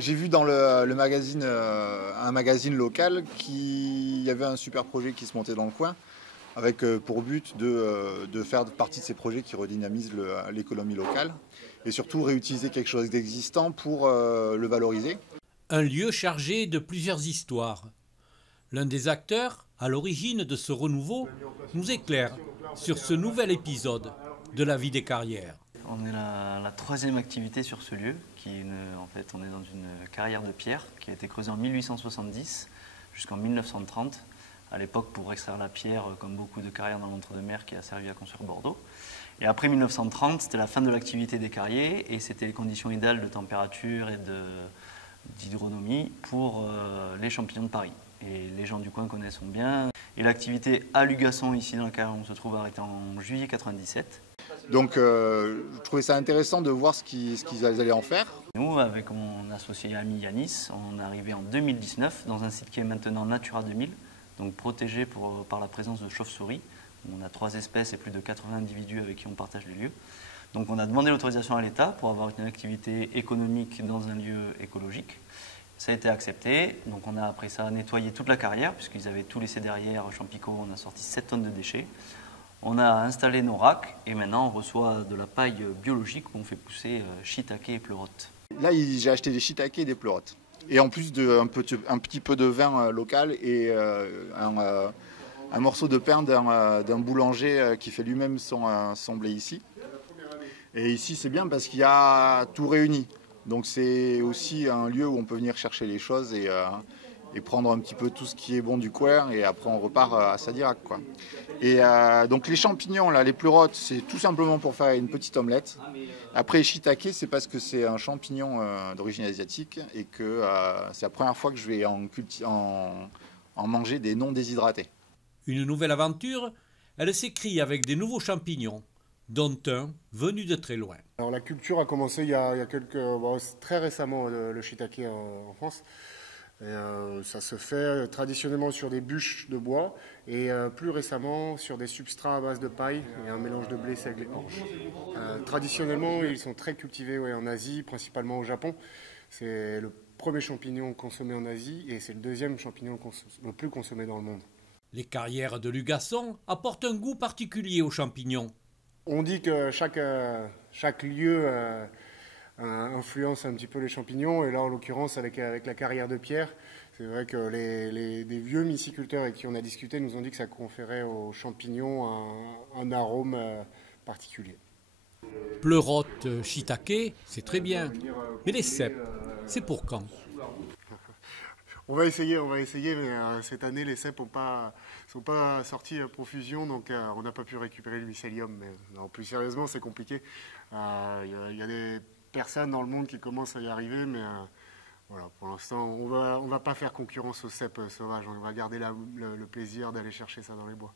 J'ai vu dans le magazine, un magazine local qu'il y avait un super projet qui se montait dans le coin, avec pour but de faire partie de ces projets qui redynamisent l'économie locale, et surtout réutiliser quelque chose d'existant pour le valoriser. Un lieu chargé de plusieurs histoires. L'un des acteurs, à l'origine de ce renouveau, nous éclaire sur ce nouvel épisode de la vie des carrières. On est la troisième activité sur ce lieu, en fait, on est dans une carrière de pierre qui a été creusée en 1870 jusqu'en 1930, à l'époque pour extraire la pierre, comme beaucoup de carrières dans l'entre-deux-mer qui a servi à construire Bordeaux. Et après 1930, c'était la fin de l'activité des carriers et c'était les conditions idéales de température et d'hydronomie pour les champignons de Paris. Et les gens du coin connaissent bien. Et l'activité à Lugasson, ici dans laquelle on se trouve, a arrêté en juillet 1997. Donc je trouvais ça intéressant de voir ce qu'ils allaient en faire. Nous, avec mon associé ami Yanis, on est arrivé en 2019 dans un site qui est maintenant Natura 2000, donc protégé par la présence de chauves-souris. On a 3 espèces et plus de 80 individus avec qui on partage les lieux. Donc on a demandé l'autorisation à l'État pour avoir une activité économique dans un lieu écologique. Ça a été accepté, donc on a après ça nettoyé toute la carrière, puisqu'ils avaient tout laissé derrière, Champico, on a sorti 7 tonnes de déchets. On a installé nos racks et maintenant on reçoit de la paille biologique où on fait pousser shiitake et pleurotes. Là, j'ai acheté des shiitake et des pleurotes. Et en plus un petit peu de vin local et un morceau de pain d'un boulanger qui fait lui-même son blé ici. Et ici, c'est bien parce qu'il y a tout réuni. Donc c'est aussi un lieu où on peut venir chercher les choses et prendre un petit peu tout ce qui est bon du coin et après on repart à Sadirac, quoi. Et donc les champignons, là, les pleurotes, c'est tout simplement pour faire une petite omelette. Après les shiitake, c'est parce que c'est un champignon d'origine asiatique et que c'est la première fois que je vais en manger des non déshydratés. Une nouvelle aventure, elle s'écrit avec des nouveaux champignons, dont un venu de très loin. Alors, la culture a commencé il y a très récemment, le shiitake en France. Et, ça se fait traditionnellement sur des bûches de bois et plus récemment sur des substrats à base de paille et un mélange de blé, seigle et orge. Traditionnellement, ils sont très cultivés en Asie, principalement au Japon. C'est le premier champignon consommé en Asie et c'est le deuxième champignon le plus consommé dans le monde. Les carrières de Lugasson apportent un goût particulier aux champignons. On dit que chaque lieu influence un petit peu les champignons, et là en l'occurrence avec la carrière de pierre, c'est vrai que des vieux myciculteurs avec qui on a discuté nous ont dit que ça conférait aux champignons un arôme particulier. Pleurote, shiitake, c'est très bien, mais les cèpes, c'est pour quand? On va essayer, mais cette année les cèpes sont pas sortis à profusion, donc on n'a pas pu récupérer le mycélium. Mais non, plus sérieusement, c'est compliqué. Il y a des personnes dans le monde qui commencent à y arriver, mais voilà, pour l'instant, on va pas faire concurrence aux cèpes sauvages. On va garder le plaisir d'aller chercher ça dans les bois.